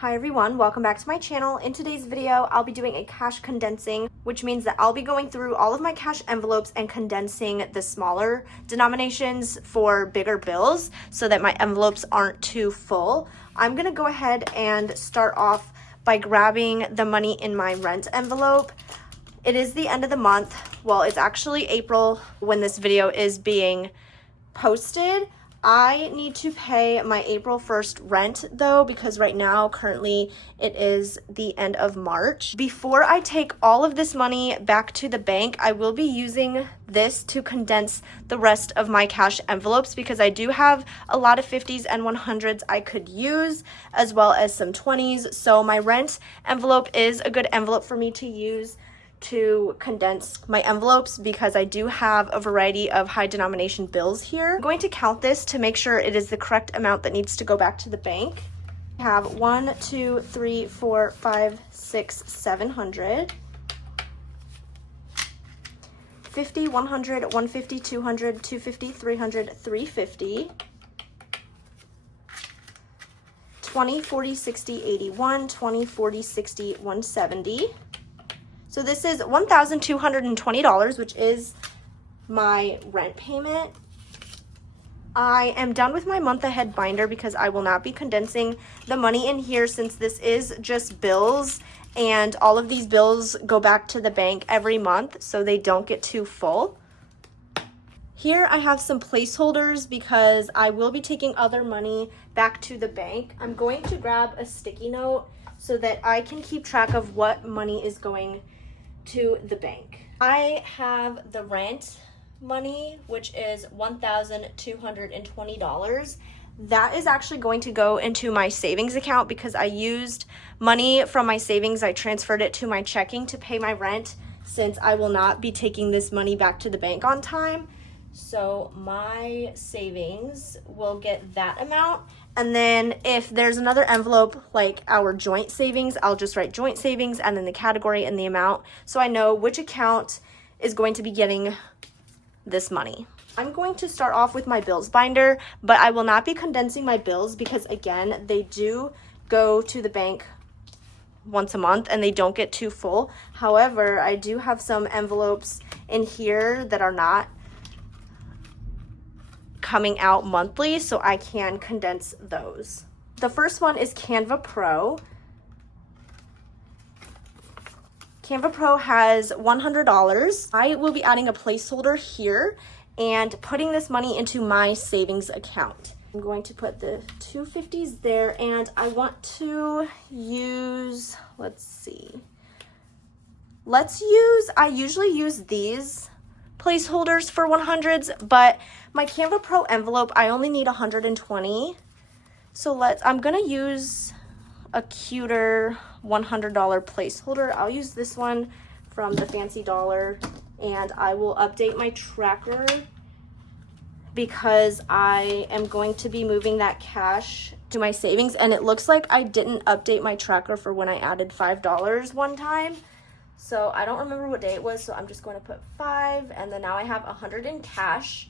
Hi everyone, welcome back to my channel. In today's video, I'll be doing a cash condensing, which means that I'll be going through all of my cash envelopes and condensing the smaller denominations for bigger bills so that my envelopes aren't too full. I'm gonna go ahead and start off by grabbing the money in my rent envelope. It is the end of the month. Well, it's actually April when this video is being posted. I need to pay my April 1st rent though, because right now currently it is the end of March. Before I take all of this money back to the bank, I will be using this to condense the rest of my cash envelopes because I do have a lot of 50s and 100s I could use, as well as some 20s. So my rent envelope is a good envelope for me to use to condense my envelopes because I do have a variety of high denomination bills here. I'm going to count this to make sure it is the correct amount that needs to go back to the bank. I have 1, 2, 3, 4, 5, 6, 700, 50, 100, 150, 200, 250, 300, 350, 20, 40, 60, 81, 20, 40, 60, 170. So this is $1,220, which is my rent payment. I am done with my month ahead binder because I will not be condensing the money in here since this is just bills and all of these bills go back to the bank every month so they don't get too full. Here I have some placeholders because I will be taking other money back to the bank. I'm going to grab a sticky note so that I can keep track of what money is going to the bank. I have the rent money, which is $1,220. That is actually going to go into my savings account because I used money from my savings. I transferred it to my checking to pay my rent since I will not be taking this money back to the bank on time. So my savings will get that amount. And then if there's another envelope like our joint savings, I'll just write joint savings and then the category and the amount so I know which account is going to be getting this money. I'm going to start off with my bills binder, but I will not be condensing my bills because again, they do go to the bank once a month and they don't get too full. However, I do have some envelopes in here that are not coming out monthly, so I can condense those. The first one is Canva Pro. Canva Pro has $100. I will be adding a placeholder here and putting this money into my savings account. I'm going to put the 250s there and I want to use, I usually use these placeholders for 100s, but my Canva Pro envelope, I only need 120. So I'm gonna use a cuter $100 placeholder. I'll use this one from the Fancy Dollar and I will update my tracker because I am going to be moving that cash to my savings, and it looks like I didn't update my tracker for when I added $5 one time. So I don't remember what day it was, so I'm just going to put 5, and then now I have 100 in cash,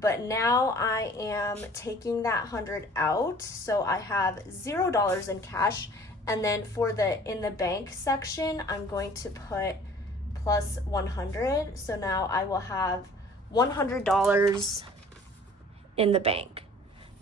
but now I am taking that 100 out, so I have $0 in cash, and then for the in the bank section, I'm going to put plus 100, so now I will have $100 in the bank.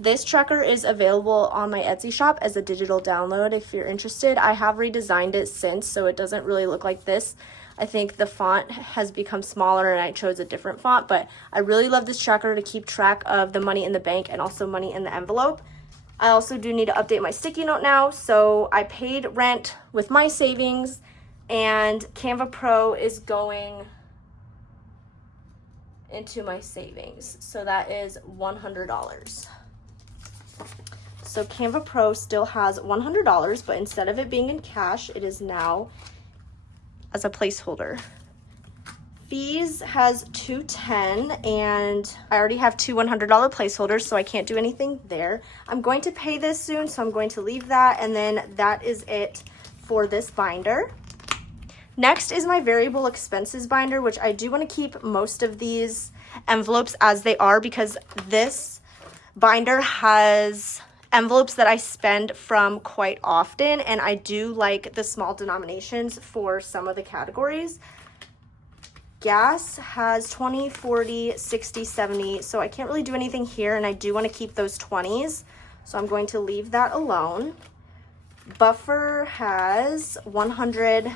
This tracker is available on my Etsy shop as a digital download if you're interested. I have redesigned it since, so it doesn't really look like this. I think the font has become smaller and I chose a different font, but I really love this tracker to keep track of the money in the bank and also money in the envelope. I also do need to update my sticky note now, so I paid rent with my savings and Canva Pro is going into my savings. So that is $100. So Canva Pro still has $100, but instead of it being in cash, it is now as a placeholder. Fees has $210, and I already have two $100 placeholders, so I can't do anything there. I'm going to pay this soon, so I'm going to leave that, and then that is it for this binder. Next is my variable expenses binder, which I do want to keep most of these envelopes as they are because this binder has envelopes that I spend from quite often, and I do like the small denominations for some of the categories. Gas has 20, 40, 60, 70, so I can't really do anything here, and I do want to keep those 20s, so I'm going to leave that alone. Buffer has 100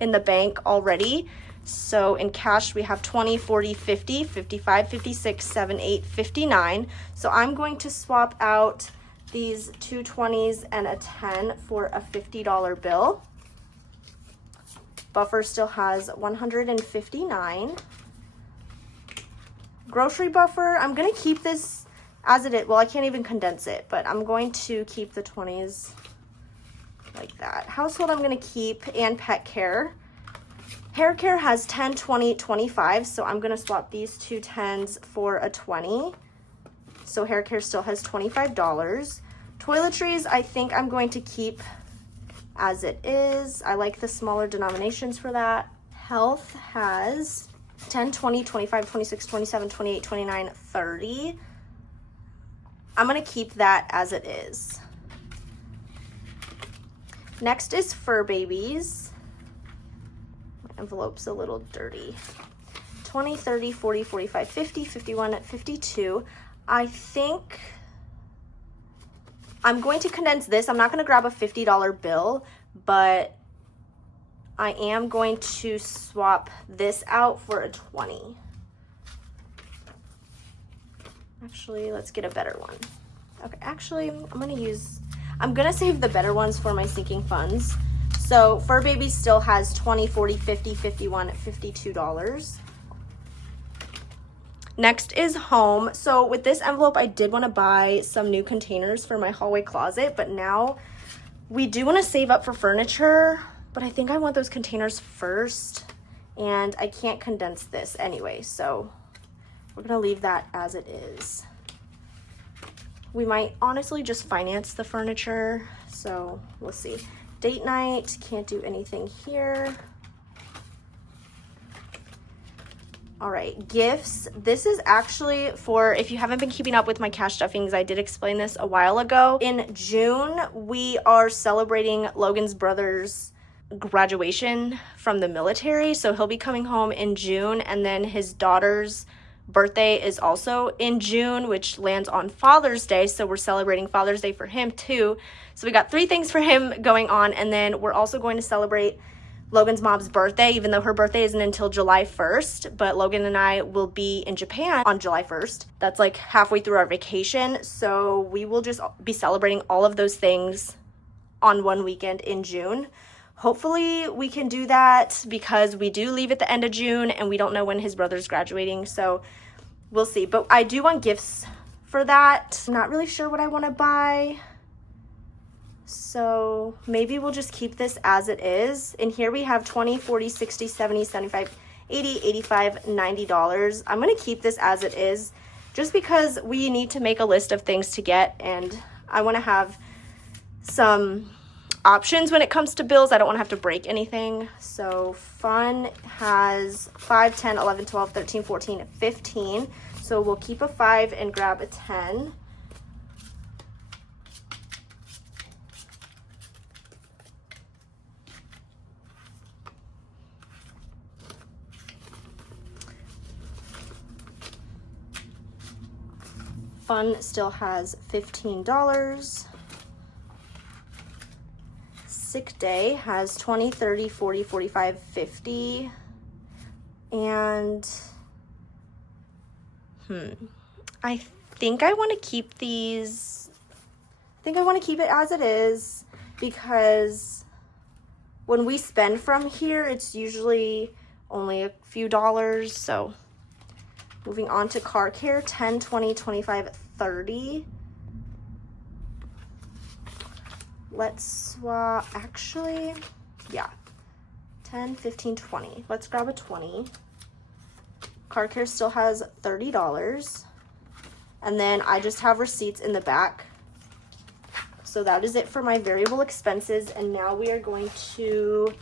in the bank already, so in cash we have 20, 40, 50, 55, 56, 78, 59. So I'm going to swap out these two 20s and a 10 for a $50 bill. Buffer still has 159. Grocery buffer, I'm going to keep this as it is. Well, I can't even condense it, but I'm going to keep the 20s like that. Household I'm going to keep, and pet care. Hair care has 10, 20, 25, so I'm going to swap these two 10s for a 20. So hair care still has $25. Toiletries, I think I'm going to keep as it is. I like the smaller denominations for that. Health has 10, 20, 25, 26, 27, 28, 29, 30. I'm going to keep that as it is. Next is fur babies. My envelope's a little dirty. 20, 30, 40, 45, 50, 51, 52. I think I'm going to condense this. I'm not going to grab a $50 bill, but I am going to swap this out for a 20. Actually, let's get a better one. Okay, actually, I'm going to save the better ones for my sinking funds. So Fur Baby still has 20, 40, 50, 51, $52. Next is home. So with this envelope, I did want to buy some new containers for my hallway closet, but now we do want to save up for furniture, but I think I want those containers first, and I can't condense this anyway, so we're going to leave that as it is. We might honestly just finance the furniture, so we'll see. Date night, can't do anything here. All right, gifts. This is actually for, if you haven't been keeping up with my cash stuffings, I did explain this a while ago. In June, we are celebrating Logan's brother's graduation from the military. So he'll be coming home in June, and then his daughter's birthday is also in June, which lands on Father's Day. So we're celebrating Father's Day for him too. So we got 3 things for him going on, and then we're also going to celebrate Logan's mom's birthday, even though her birthday isn't until July 1st, but Logan and I will be in Japan on July 1st. That's like halfway through our vacation, so we will just be celebrating all of those things on one weekend in June. Hopefully we can do that because we do leave at the end of June and we don't know when his brother's graduating, so we'll see. But I do want gifts for that. I'm not really sure what I want to buy. So maybe we'll just keep this as it is. In here we have 20, 40, 60, 70, 75, 80, 85, $90. I'm going to keep this as it is just because we need to make a list of things to get, and I want to have some options when it comes to bills. I don't want to have to break anything. So fun has 5, 10, 11, 12, 13, 14, 15. So we'll keep a 5 and grab a 10. Fun still has $15. Sick day has 20, 30, 40, 45, 50. And I think I want to keep these. I think I want to keep it as it is because when we spend from here, it's usually only a few dollars. So moving on to car care, 10, 20, 25, 30. Let's swap, actually, yeah, 10, 15, 20. Let's grab a 20. Car care still has $30. And then I just have receipts in the back. So that is it for my variable expenses. And now we are going to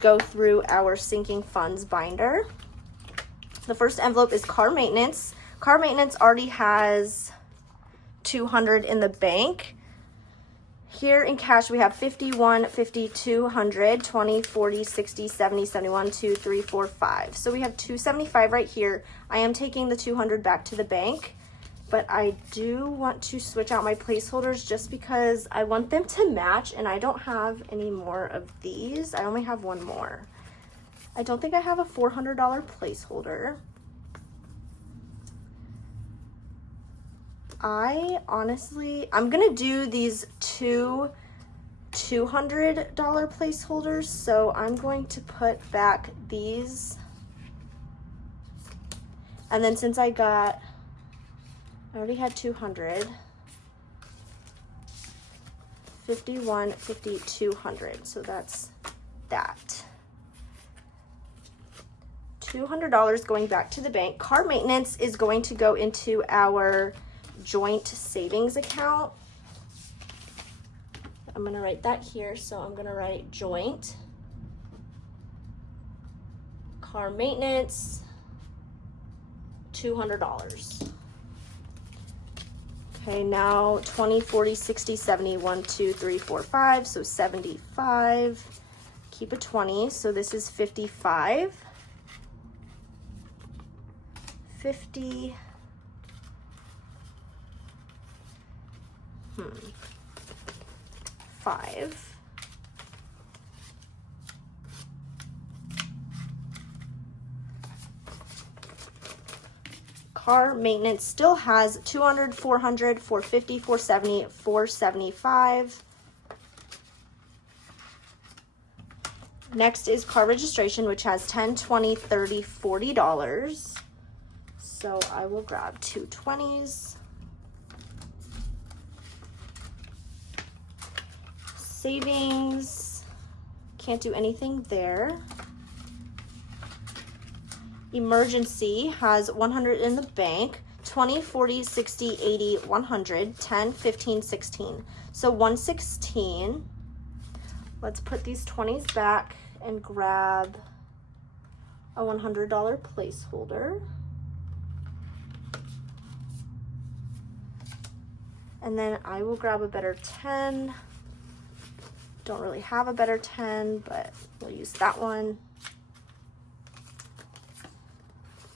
go through our sinking funds binder. The first envelope is car maintenance. Car maintenance already has $200 in the bank. Here in cash, we have 51, 50, 200, 20, 40, 60, 70, 71, 2, 3, 4, 5. So we have 275 right here. I am taking the 200 back to the bank, but I do want to switch out my placeholders just because I want them to match, and I don't have any more of these. I only have one more. I don't think I have a $400 placeholder. I'm gonna do these two $200 placeholders, so I'm going to put back these. And then since I already had 200, 51, 50, 200, so that's that. $200 going back to the bank. Car maintenance is going to go into our joint savings account. I'm going to write that here, so I'm going to write joint car maintenance $200. Okay, now 20, 40, 60, 70, 1, 2, 3, 4, 5, so 75. Keep a 20, so this is 55. 50. Five. Car maintenance still has 200, 400, 450, 470, 475. Next is car registration, which has 10, 20, 30, $40. So I will grab two 20s. Savings, can't do anything there. Emergency has 100 in the bank, 20, 40, 60, 80, 100, 10, 15, 16. So 116. Let's put these 20s back and grab a $100 placeholder. And then I will grab a better 10. Don't really have a better 10, but we'll use that one.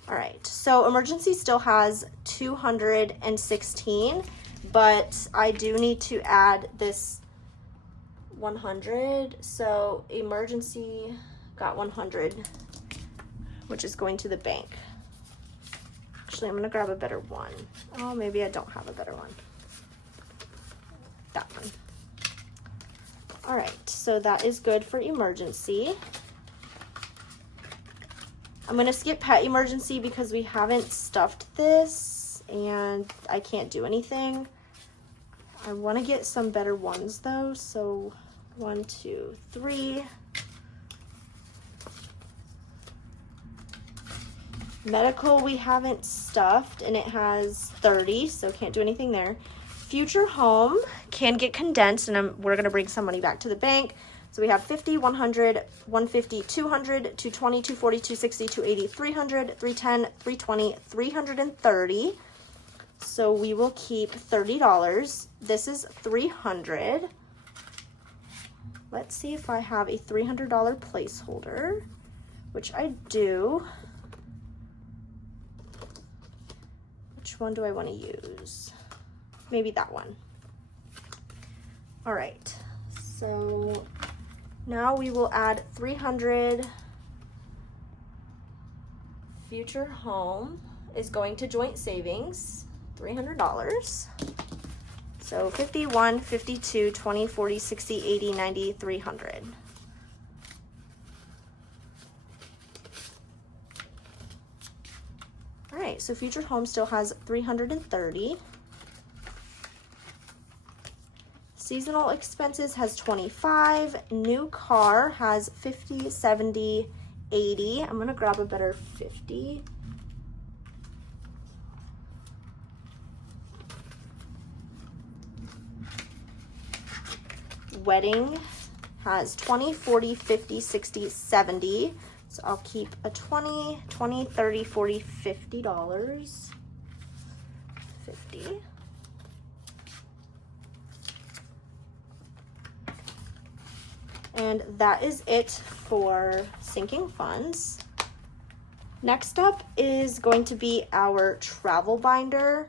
All right, so emergency still has 216, but I do need to add this 100. So emergency got 100, which is going to the bank. Actually, I'm gonna grab a better one. Oh, maybe I don't have a better one. That one. All right, so that is good for emergency. I'm gonna skip pet emergency because we haven't stuffed this and I can't do anything. I wanna get some better ones though, so 1, 2, 3. Medical we haven't stuffed and it has 30, so can't do anything there. Future home can get condensed, and we're gonna bring some money back to the bank. So we have 50, 100, 150, 200, 220, 240, 260, 280, 300, 310, 320, 330. So we will keep $30. This is 300. Let's see if I have a $300 placeholder, which I do. Which one do I want to use? Maybe that one. All right, so now we will add 300. Future home is going to joint savings, $300. So 51, 52, 20, 40, 60, 80, 90, 300. All right, so future home still has 330. Seasonal expenses has 25. New car has 50, 70, 80. I'm gonna grab a better 50. Wedding has 20, 40, 50, 60, 70. So I'll keep a 20, 30, 40, $50. 50. And that is it for sinking funds. Next up is going to be our travel binder.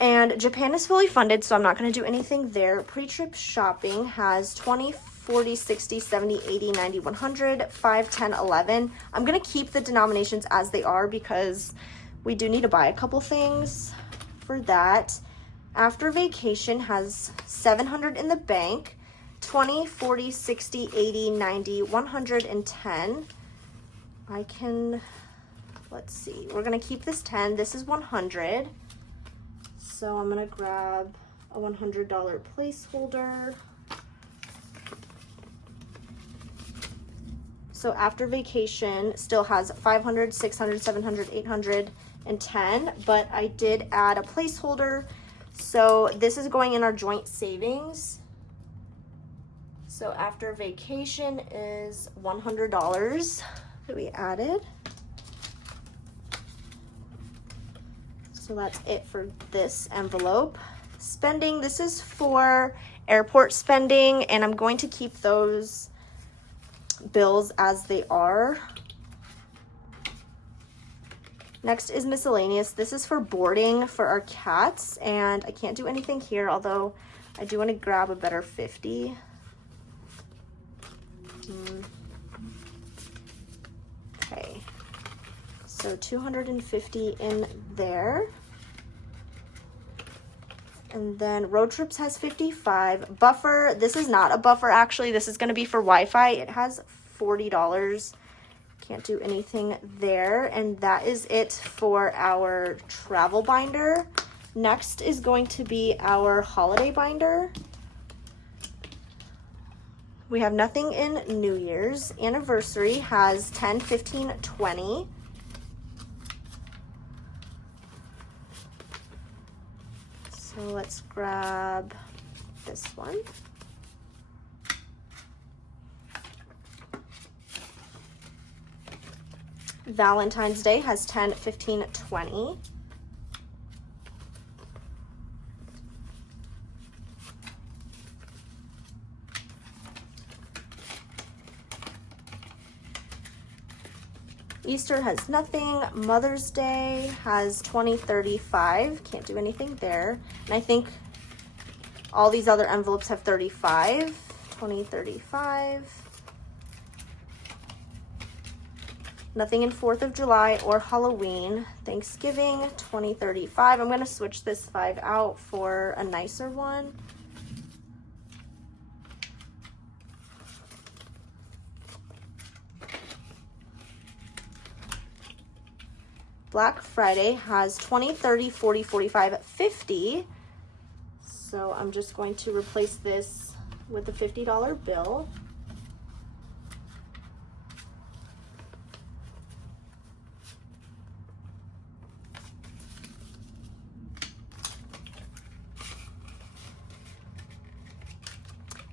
And Japan is fully funded, so I'm not going to do anything there. Pre-trip shopping has 20, 40, 60, 70, 80, 90, 100, 5, 10, 11. I'm going to keep the denominations as they are because we do need to buy a couple things for that. After vacation has 700 in the bank, 20, 40, 60, 80, 90, 110. I can, let's see, we're going to keep this 10. This is 100. So I'm going to grab a $100 placeholder. So after vacation still has 500, 600, 700, 800, and 10, but I did add a placeholder. So this is going in our joint savings. So after vacation is $100 that we added. So that's it for this envelope. Spending, this is for airport spending, and I'm going to keep those bills as they are. Next is miscellaneous. This is for boarding for our cats, and I can't do anything here, although I do want to grab a better 50. Okay, so 250 in there. And then road trips has 55. Buffer, this is not a buffer actually. This is going to be for Wi-Fi. It has $40. Can't do anything there. And that is it for our travel binder. Next is going to be our holiday binder. We have nothing in New Year's. Anniversary has 10, 15, 20. So let's grab this one. Valentine's Day has 10, 15, 20. Easter has nothing. Mother's Day has 20, 35. Can't do anything there. And I think all these other envelopes have 35. 20, 35. Nothing in 4th of July or Halloween. Thanksgiving, 20, 35. I'm going to switch this 5 out for a nicer one. Black Friday has 20, 30, 40, 45, 50. So I'm just going to replace this with a $50 bill.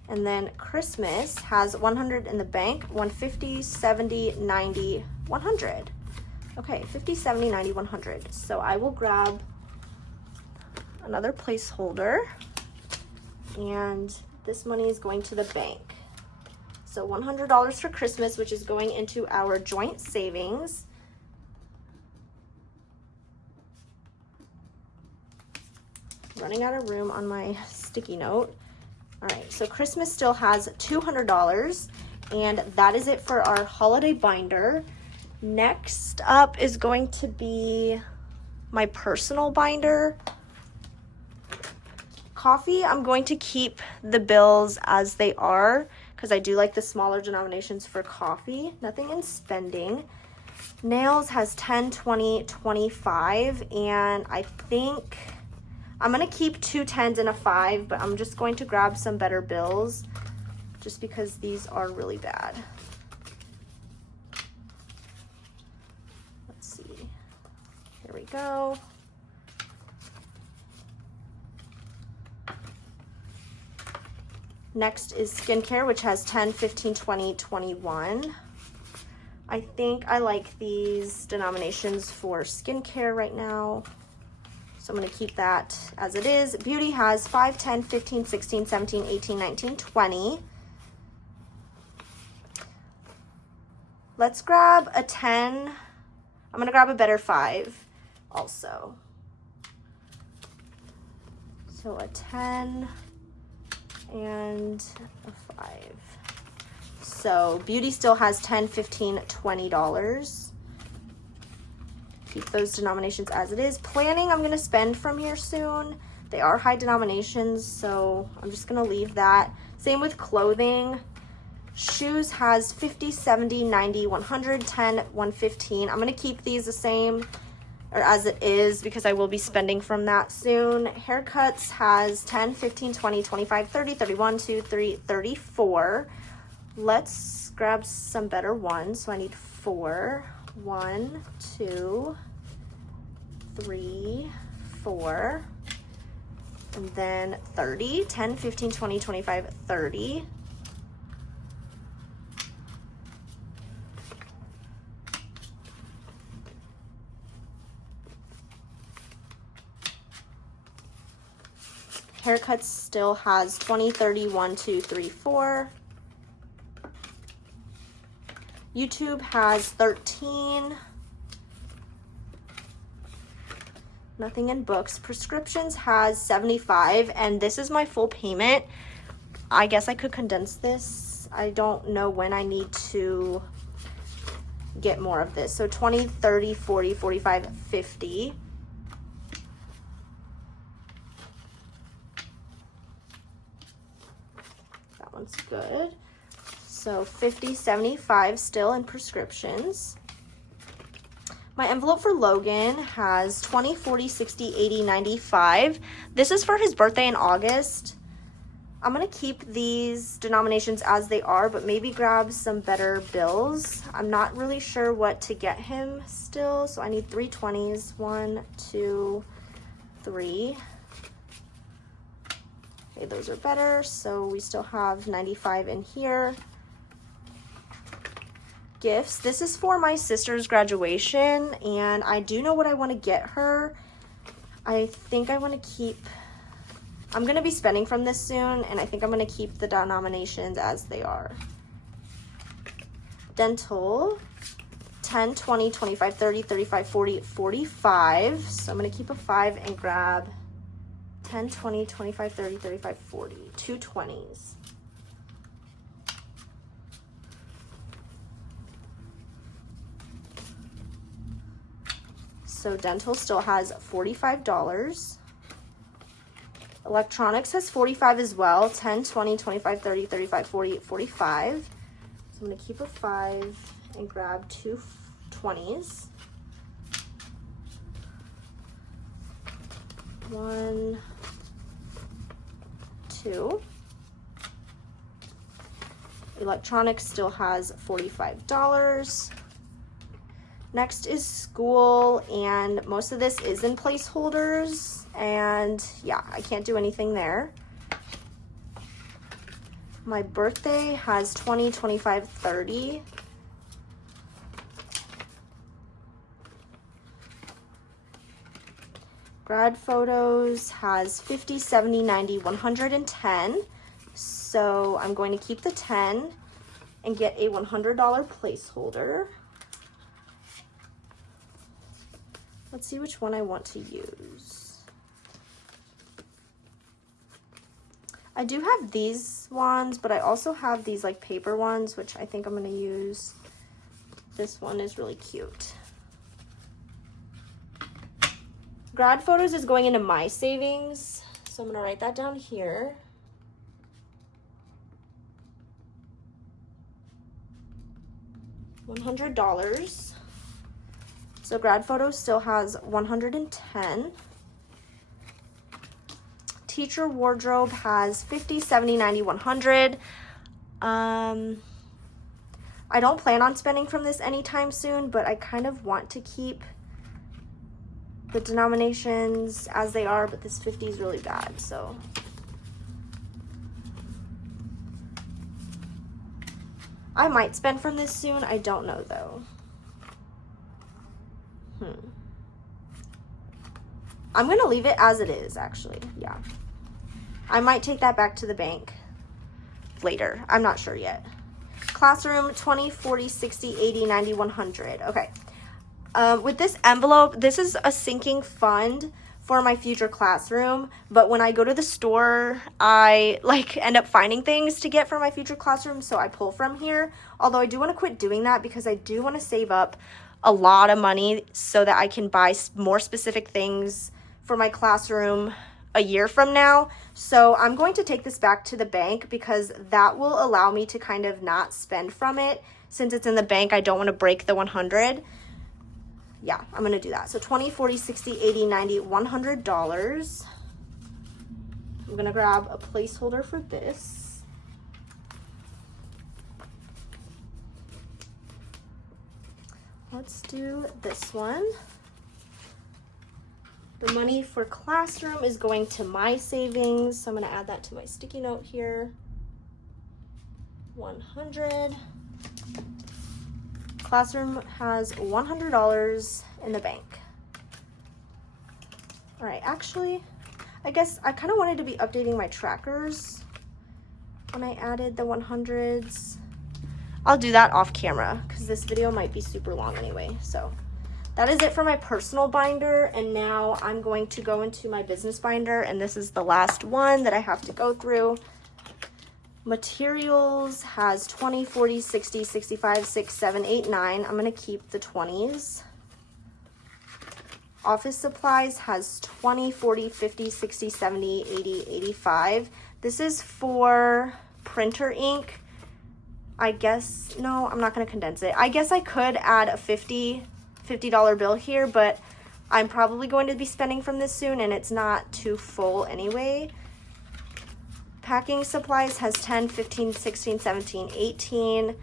And then Christmas has 100 in the bank, 150, 70, 90, 100. Okay, 50, 70, 90, 100. So I will grab another placeholder, and this money is going to the bank. So $100 for Christmas, which is going into our joint savings. Running out of room on my sticky note. All right, so Christmas still has $200, and that is it for our holiday binder. Next up is going to be my personal binder. Coffee, I'm going to keep the bills as they are because I do like the smaller denominations for coffee. Nothing in spending. Nails has 10, 20, 25, and I think I'm going to keep 2 10s and a 5, but I'm just going to grab some better bills just because these are really bad. Let's see. Here we go. Next is skincare, which has 10, 15, 20, 21. I think I like these denominations for skincare right now. So I'm going to keep that as it is. Beauty has 5, 10, 15, 16, 17, 18, 19, 20. Let's grab a 10. I'm gonna grab a better 5 also. So a 10 and a 5. So beauty still has $10, $15, $20. Keep those denominations as it is. Planning, I'm gonna spend from here soon. They are high denominations, so I'm just gonna leave that. Same with clothing. Shoes has 50, 70, 90, 100, 10, 115. I'm gonna keep these the same or as it is because I will be spending from that soon. Haircuts has 10, 15, 20, 25, 30, 31, 2, 3, 34. Let's grab some better ones. So I need 4. 1, 2, 3, 4. And then 30, 10, 15, 20, 25, 30. Haircuts still has 20, 30, 1, 2, 3, 4. YouTube has 13. Nothing in books. Prescriptions has 75, and this is my full payment. I guess I could condense this. I don't know when I need to get more of this. So 20, 30, 40, 45, 50. That one's good. So 50, 75 still in prescriptions. My envelope for Logan has 20, 40, 60, 80, 95. This is for his birthday in August. I'm gonna keep these denominations as they are, but maybe grab some better bills. I'm not really sure what to get him still, so I need 3 20s. 1, 2, 3. Okay, those are better, so we still have 95 in here. Gifts. This is for my sister's graduation, and I do know what I want to get her. I think I want to keep, I'm going to be spending from this soon, and I think I'm going to keep the denominations as they are. Dental, 10, 20, 25, 30, 35, 40, 45. So I'm going to keep a 5 and grab 10, 20, 25, 30, 35, 40. 2 20s. So dental still has $45. Electronics has 45 as well. 10, 20, 25, 30, 35, 40, 45. So I'm going to keep a 5 and grab 2 20s. 1, 2. Electronics still has $45. Next is school, and most of this is in placeholders, and yeah, I can't do anything there. My birthday has 20, 25, 30. Grad photos has 50, 70, 90, 110. So I'm going to keep the 10 and get a $100 placeholder. Let's see which one I want to use. I do have these ones, but I also have these like paper ones, which I think I'm going to use. This one is really cute. Grad photos is going into my savings, so I'm going to write that down here. $100. So grad photo still has 110. Teacher wardrobe has 50, 70, 90, 100. I don't plan on spending from this anytime soon, but I kind of want to keep the denominations as they are, but this 50 is really bad, so. I might spend from this soon. I don't know though. I'm gonna leave it as it is, actually. Yeah, I might take that back to the bank later. I'm not sure yet. Classroom 20, 40, 60, 80, 90, 100. Okay. With this envelope, this is a sinking fund for my future classroom, but when I go to the store, I like end up finding things to get for my future classroom, so I pull from here. Although I do want to quit doing that because I do want to save up a lot of money so that I can buy more specific things for my classroom a year from now. So I'm going to take this back to the bank because that will allow me to kind of not spend from it. Since it's in the bank, I don't want to break the 100. Yeah, I'm going to do that. So 20, 40, 60, 80, 90, $100. I'm going to grab a placeholder for this. Let's do this one. The money for classroom is going to my savings. So I'm going to add that to my sticky note here. 100. Classroom has $100 in the bank. All right, actually, I guess I kind of wanted to be updating my trackers when I added the 100s. I'll do that off camera because this video might be super long anyway. So that is it for my personal binder. And now I'm going to go into my business binder. And this is the last one that I have to go through. Materials has 20, 40, 60, 65, 6, 7, 8, 9. I'm going to keep the 20s. Office supplies has 20, 40, 50, 60, 70, 80, 85. This is for printer ink. I guess, no, I'm not going to condense it. I guess I could add a $50 bill here, but I'm probably going to be spending from this soon and it's not too full anyway. Packing supplies has 10, 15, 16, 17, 18.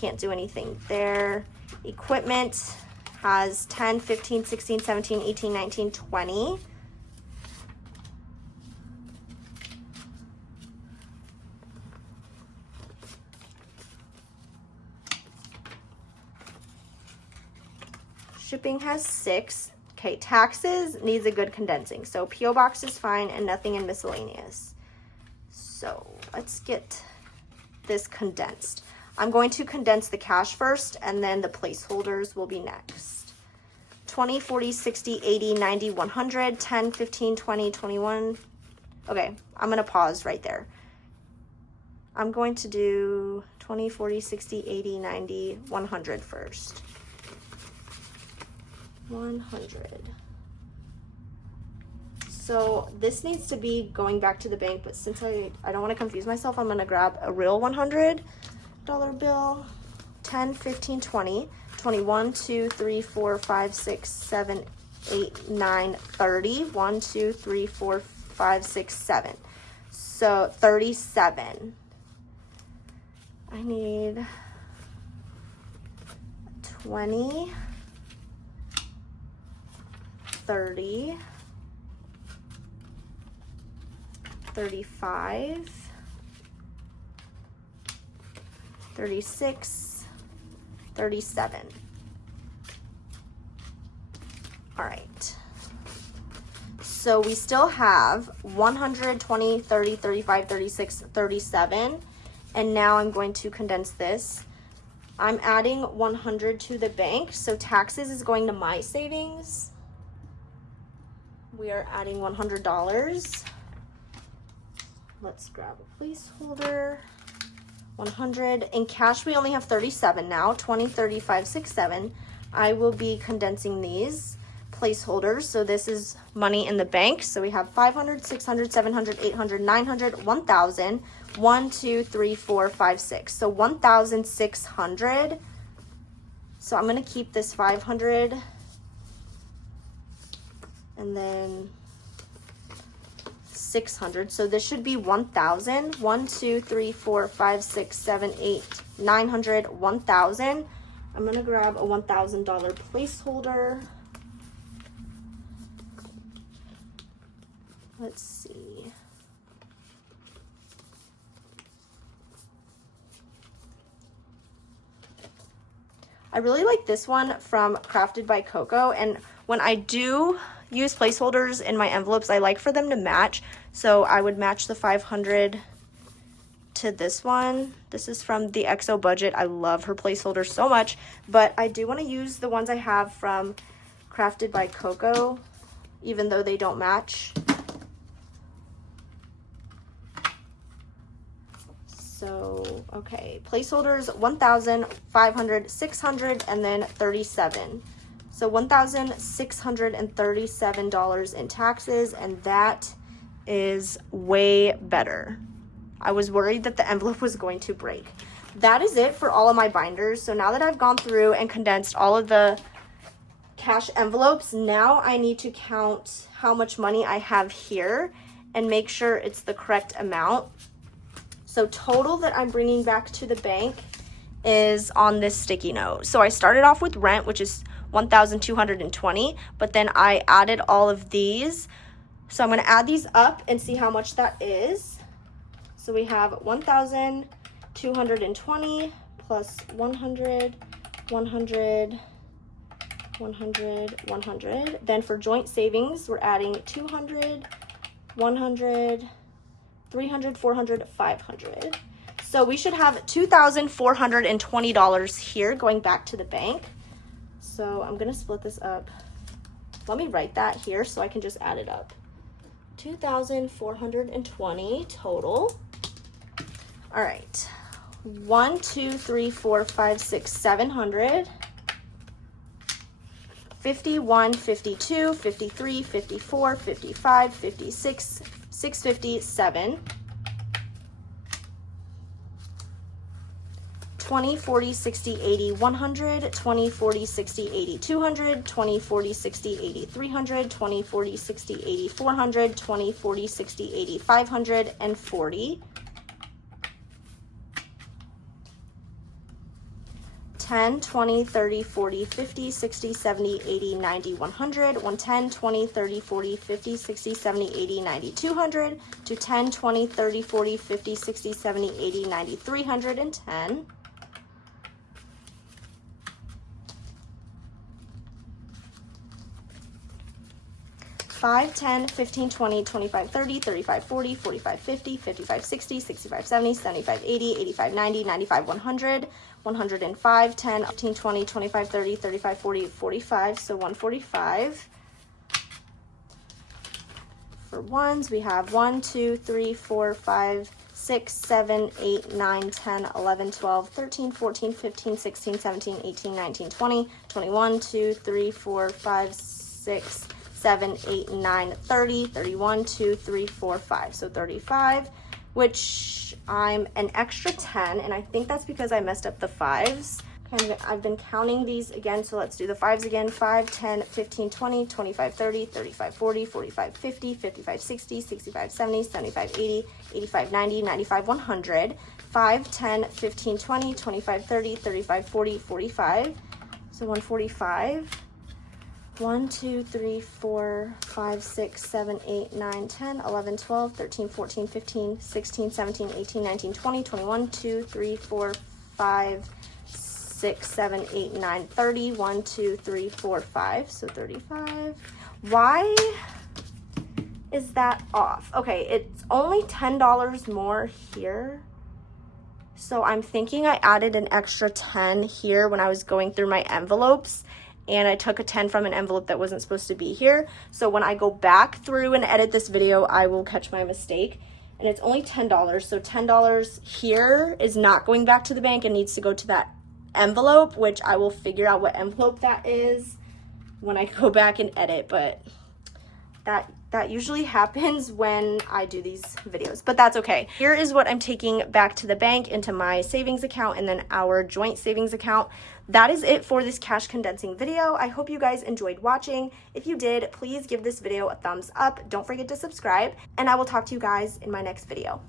Can't do anything there. Equipment has 10, 15, 16, 17, 18, 19, 20. Shipping has 6. Okay, taxes needs a good condensing. So P.O. box is fine and nothing in miscellaneous. So let's get this condensed. I'm going to condense the cash first and then the placeholders will be next. 20, 40, 60, 80, 90, 100, 10, 15, 20, 21. Okay, I'm going to pause right there. I'm going to do 20, 40, 60, 80, 90, 100 first. 100. So this needs to be going back to the bank, but since I don't want to confuse myself, I'm going to grab a real $100 bill. 10, 15, 20, 21, 2, 3, 4, 5, 6, 7, 8, 9, 30. 1, 2, 3, 4, 5, 6, 7. So 37. I need 20, 30, 35, 36, 37. All right. So we still have 120, 30, 35, 36, 37. And now I'm going to condense this. I'm adding 100 to the bank. So taxes is going to my savings. We are adding $100. Let's grab a placeholder. 100. In cash, we only have 37 now. 20, 35, 6, 7. I will be condensing these placeholders. So this is money in the bank. So we have 500, 600, 700, 800, 900, 1,000. 1, 2, 3, 4, 5, 6. So 1,600. So I'm going to keep this 500. And then 600. So this should be 1,000. 1, 2, 3, 4, 5, 6, 7, 8, 900, 1,000. I'm going to grab a $1,000 placeholder. Let's see. I really like this one from Crafted by Coco, and when I do use placeholders in my envelopes, I like for them to match. So I would match the 500 to this one. This is from the XO Budget. I love her placeholders so much, but I do want to use the ones I have from Crafted by Coco, even though they don't match. So, okay, placeholders 1,500, 600, and then 37. So $1,637 in taxes, and that is way better. I was worried that the envelope was going to break. That is it for all of my binders. So now that I've gone through and condensed all of the cash envelopes, now I need to count how much money I have here and make sure it's the correct amount. So total that I'm bringing back to the bank is on this sticky note. So I started off with rent, which is $1,220, but then I added all of these. So I'm going to add these up and see how much that is. So we have 1,220 plus 100, 100, 100, 100. Then for joint savings, we're adding 200, 100, 300, 400, 500. So we should have $2,420 here going back to the bank. So I'm gonna split this up. Let me write that here so I can just add it up. 2,420 total. All right, 1, 2, 3, 4, 5, 6, 700. 51, 52, 53, 54, 55, 56, 657, 20, 40, 60, 80, 100, 20, 40, 60, 80, 200, 20, 40, 60, 80, 300, 20, 40, 60, 80, 400, 20, 40, 60, 80, 540, 10, 20, 30, 40, 50, 60, 70, 80, 90, 100, 110, 20, 30, 40, 50, 60, 70, 80, 90, 200, to 10, 20, 30, 40, 50, 60, 70, 80, 90, 310. 5, 10, 15, 20, 25, 30, 35, 40, 45, 50, 55, 60, 65, 70, 75, 80, 85, 90, 95, 100, 105, 10, 15, 20, 25, 30, 35, 40, 45, so 145. For ones, we have 1, 2, 3, 4, 5, 6, 7, 8, 9, 10, 11, 12, 13, 14, 15, 16, 17, 18, 19, 20, 21, 2, 3, 4, 5, 6, 7, 8, 9, 30, 31, 2, 3, 4, 5. So 35, which I'm an extra 10, and I think that's because I messed up the 5s. Okay, I've been counting these again, so let's do the 5s again. 5, 10, 15, 20, 25, 30, 35, 40, 45, 50, 55, 60, 65, 70, 75, 80, 85, 90, 95, 100. 5, 10, 15, 20, 25, 30, 35, 40, 45. So 145. 1, 2, 3, 4, 5, 6, 7, 8, 9, 10, 11, 12, 13, 14, 15, 16, 17, 18, 19, 20, 21, 2, 3, 4, 5, 6, 7, 8, 9, 30. 1, 2, 3, 4, 5. So 35. Why is that off? Okay, it's only $10 more here. So I'm thinking I added an extra 10 here when I was going through my envelopes, and I took a 10 from an envelope that wasn't supposed to be here. So when I go back through and edit this video, I will catch my mistake. And it's only $10. So $10 here is not going back to the bank and needs to go to that envelope, which I will figure out what envelope that is when I go back and edit. But that usually happens when I do these videos, but that's okay. Here is what I'm taking back to the bank into my savings account and then our joint savings account. That is it for this cash condensing video. I hope you guys enjoyed watching. If you did, please give this video a thumbs up. Don't forget to subscribe, and I will talk to you guys in my next video.